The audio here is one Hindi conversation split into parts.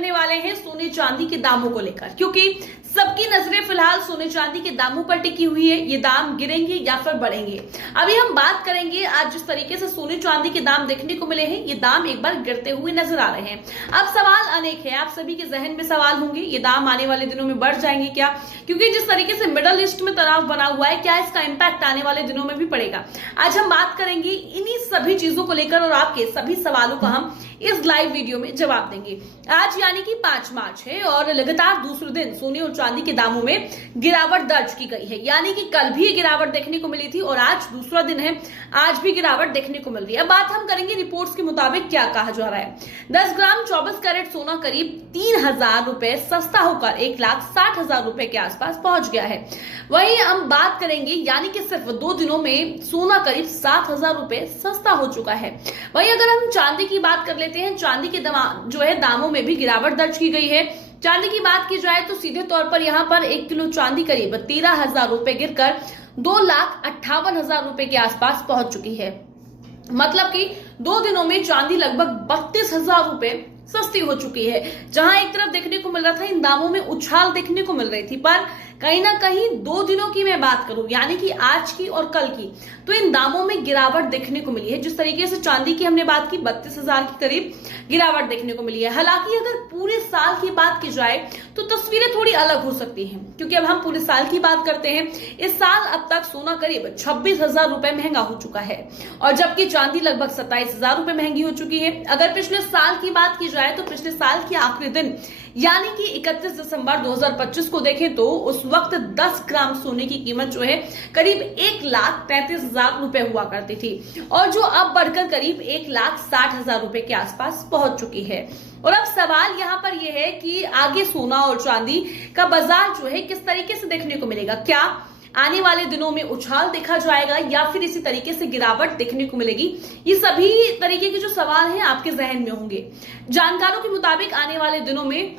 करने वाले हैं सोने चांदी के दामों को लेकर, क्योंकि सबकी नजरें फिलहाल सोने चांदी के दामों पर टिकी हुई है। ये दाम गिरेंगे या फिर बढ़ेंगे, अभी हम बात करेंगे। आज जिस तरीके से सोने चांदी के दाम देखने को मिले हैं, ये दाम एक बार गिरते हुए नजर आ रहे हैं। अब सवाल अनेक है, आप सभी के जहन में सवाल होंगे, ये दाम आने वाले दिनों में बढ़ जाएंगे क्या? क्योंकि जिस तरीके से मिडल ईस्ट में तनाव बना हुआ है, क्या इसका इंपैक्ट आने वाले दिनों में भी पड़ेगा? आज हम बात करेंगे इन्हीं सभी चीजों को लेकर और आपके सभी सवालों का हम इस लाइव वीडियो में जवाब देंगे। आज यानी कि 5 मार्च है और लगातार दूसरे दिन सोने और चांदी के दामों में गिरावट दर्ज की गई है। यानी कि कल भी गिरावट देखने को मिली थी और आज दूसरा दिन है, आज भी गिरावट देखने को मिल रही है। अब बात हम करेंगे रिपोर्ट्स के मुताबिक क्या कहा जा रहा है। 10 ग्राम 24 कैरेट सोना करीब 3,000 रुपए सस्ता होकर 1,60,000 रुपए के आसपास पहुंच गया है। वहीं हम बात करेंगे यानी कि सिर्फ 2 दिनों में सोना करीब 7,000 रुपए सस्ता हो चुका है। वहीं अगर हम चांदी की बात कर लेते हैं, चांदी के दामों में भी गिरावट दर्ज की गई है। चांदी की बात की जाए तो सीधे तौर पर यहां पर 1 किलो चांदी करीब 13,000 रुपए गिरकर 2,58,000 रुपए के आसपास पहुंच चुकी है। मतलब कि 2 दिनों में चांदी लगभग 32,000 रुपए सस्ती हो चुकी है। जहां एक तरफ देखने को मिल रहा था इन दामों में उछाल देखने को मिल रही थी, पर कहीं ना कहीं 2 दिनों की मैं बात करूं यानी कि आज की और कल की, तो इन दामों में गिरावट देखने को मिली है। जिस तरीके से चांदी की हमने बात की, 32,000 के करीब गिरावट देखने को मिली है। हालांकि अगर पूरे साल की बात की जाए तो तस्वीरें थोड़ी अलग हो सकती हैं, क्योंकि अब हम पूरे साल की बात करते हैं। इस साल अब तक सोना करीब 26,000 रुपए महंगा हो चुका है और जबकि चांदी लगभग 27,000 रुपए महंगी हो चुकी है। अगर पिछले साल की बात की जाए तो पिछले साल के आखिरी दिन यानी कि 31 दिसंबर 2025 को देखें तो उस वक्त 10 ग्राम सोने की कीमत जो है करीब 1,33,000 रुपए हुआ करती थी और जो अब बढ़कर करीब 1,60,000 रुपए के आसपास पहुंच चुकी है। और अब सवाल यहां पर यह है कि आगे सोना और चांदी का बाजार जो है किस तरीके से देखने को मिलेगा। क्या आने वाले दिनों में उछाल देखा जाएगा या फिर इसी तरीके से गिरावट देखने को मिलेगी? ये सभी तरीके के जो सवाल हैं आपके जहन में होंगे। जानकारों के मुताबिक आने वाले दिनों में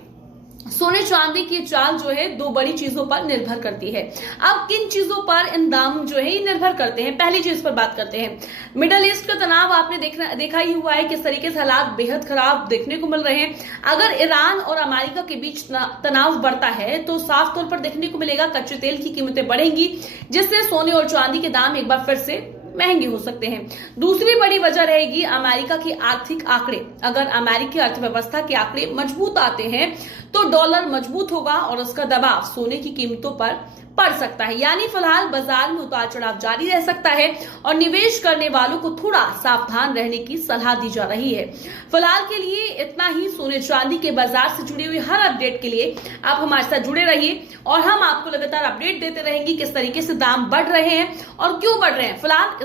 सोने चांदी की चाल जो है 2 बड़ी चीजों पर निर्भर करती है। अब किन चीजों पर इन दाम जो है निर्भर करते हैं? पहली चीज पर बात करते हैं, मिडल ईस्ट का तनाव आपने देखा ही हुआ है किस तरीके से हालात बेहद खराब देखने को मिल रहे हैं। अगर ईरान और अमेरिका के बीच तनाव बढ़ता है तो साफ तौर पर देखने को मिलेगा कच्चे तेल की कीमतें बढ़ेंगी, जिससे सोने और चांदी के दाम एक बार फिर से महंगे हो सकते हैं। दूसरी बड़ी वजह रहेगी अमेरिका के आर्थिक आंकड़े। अगर अमेरिकी अर्थव्यवस्था के आंकड़े मजबूत आते हैं तो डॉलर मजबूत होगा और उसका दबाव सोने की कीमतों पर पड़ सकता है। यानी फिलहाल बाजार में उतार चढ़ाव जारी रह सकता है और निवेश करने वालों को थोड़ा सावधान रहने की सलाह दी जा रही है। फिलहाल के लिए इतना ही। सोने चांदी के बाजार से जुड़ी हुई हर अपडेट के लिए आप हमारे साथ जुड़े रहिए और हम आपको लगातार अपडेट देते रहेंगे किस तरीके से दाम बढ़ रहे हैं और क्यों बढ़ रहे हैं। फिलहाल